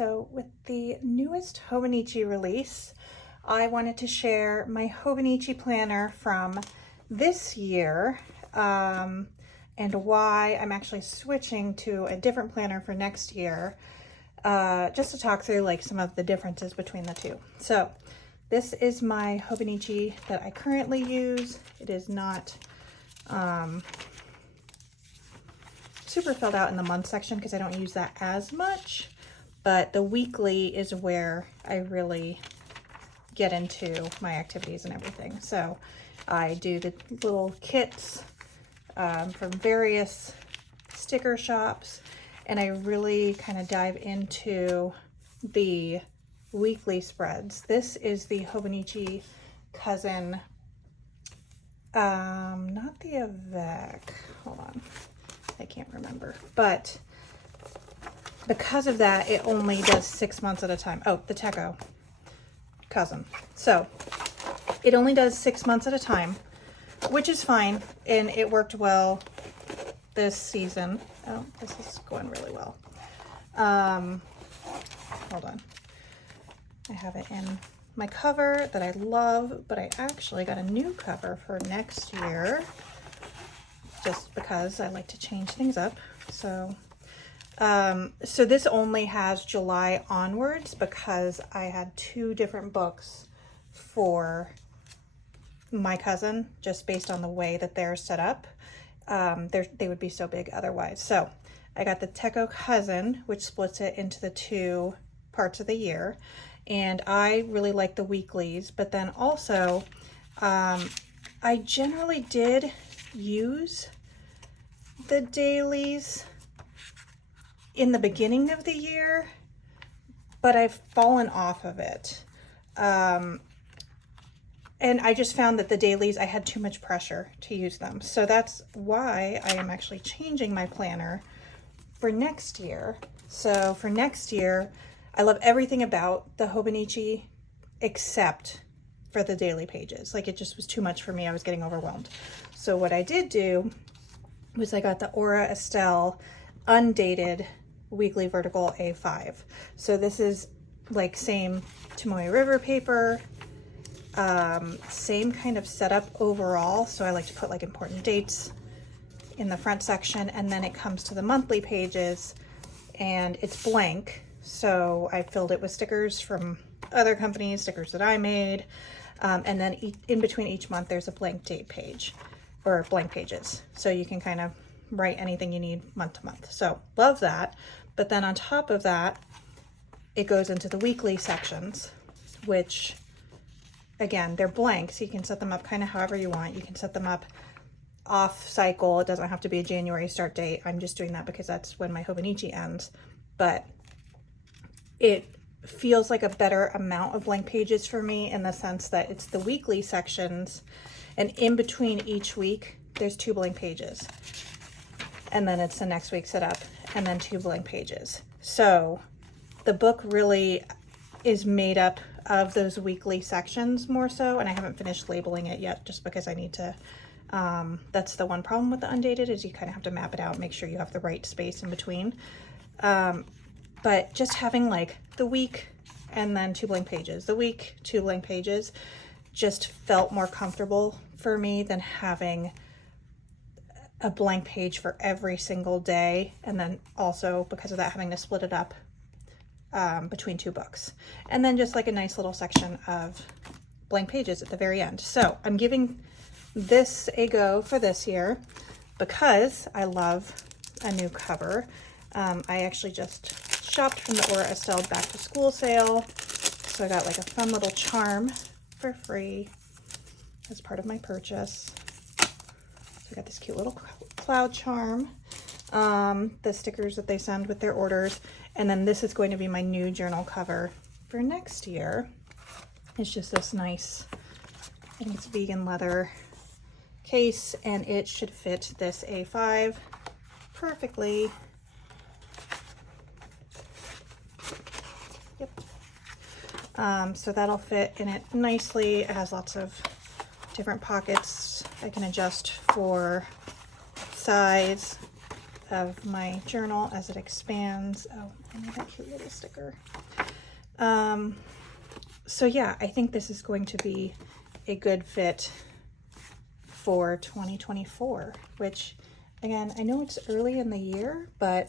So with the newest Hobonichi release, I wanted to share my Hobonichi planner from this year and why I'm actually switching to a different planner for next year, just to talk through like some of the differences between the two. So this is my Hobonichi that I currently use. It is not super filled out in the month section because I don't use that as much, but the weekly is where I really get into my activities and everything. So I do the little kits from various sticker shops, and I really kind of dive into the weekly spreads. This is the Hobonichi Cousin, not the Avec, hold on, I can't remember, but because of that, it only does 6 months at a time. Oh, the Techo Cousin. So it only does 6 months at a time, which is fine, and it worked well this season. Oh, this is going really well. Hold on. I have it in my cover that I love, but I actually got a new cover for next year just because I like to change things up. So so this only has July onwards because I had 2 different books for my cousin, just based on the way that they're set up. They would be so big otherwise. So I got the Techo Cousin, which splits it into the 2 parts of the year. And I really like the weeklies, but then also I generally did use the dailies in the beginning of the year, but I've fallen off of it. And I just found that the dailies, I had too much pressure to use them. So that's why I am actually changing my planner for next year. So for next year, I love everything about the Hobonichi except for the daily pages. Like, it just was too much for me. I was getting overwhelmed. So what I did do was I got the Aura Estelle undated weekly vertical A5. So this is like same Tomoe River paper, same kind of setup overall. So I like to put like important dates in the front section, and then it comes to the monthly pages and it's blank. So I filled it with stickers from other companies, stickers that I made. And then in between each month, there's a blank date page or blank pages. So you can kind of write anything you need month to month. So love that. But then on top of that, it goes into the weekly sections, which again, they're blank. So you can set them up kind of however you want. You can set them up off cycle. It doesn't have to be a January start date. I'm just doing that because that's when my Hobonichi ends. But it feels like a better amount of blank pages for me in the sense that it's the weekly sections, and in between each week, there's 2 blank pages. And then it's the next week set up, and then 2 blank pages. So the book really is made up of those weekly sections more so, and I haven't finished labeling it yet just because I need to, that's the one problem with the undated, is you kind of have to map it out, make sure you have the right space in between. But just having like the week and then 2 blank pages, the week, 2 blank pages, just felt more comfortable for me than having a blank page for every single day. And then also because of that, having to split it up between 2 books. And then just like a nice little section of blank pages at the very end. So I'm giving this a go for this year because I love a new cover. I actually just shopped from the Aura Estelle back to school sale. So I got like a fun little charm for free as part of my purchase. So I got this cute little cloud charm, the stickers that they send with their orders. And then this is going to be my new journal cover for next year. It's just this nice, I think it's vegan leather case, and it should fit this A5 perfectly. Yep. So that'll fit in it nicely. It has lots of different pockets I can adjust for size. of my journal as it expands. Oh, I made that cute little sticker. So yeah, I think this is going to be a good fit for 2024, which again, I know it's early in the year, but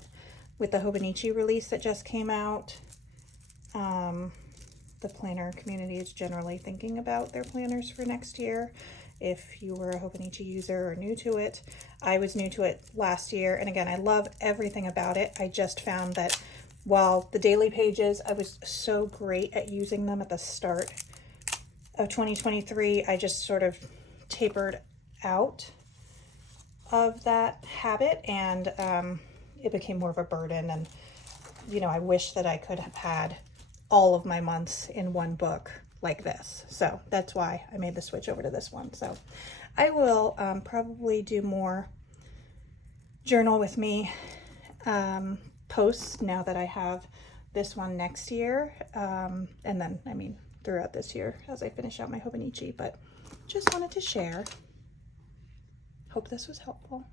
with the Hobonichi release that just came out, the planner community is generally thinking about their planners for next year. If you were a Hobonichi user or new to it, I was new to it last year. And again, I love everything about it. I just found that while the daily pages, I was so great at using them at the start of 2023, I just sort of tapered out of that habit, and it became more of a burden. And, you know, I wish that I could have had all of my months in one book like this. So that's why I made the switch over to this one. So I will probably do more journal with me posts now that I have this one next year. And then, I mean, throughout this year as I finish out my Hobonichi, but just wanted to share. Hope this was helpful.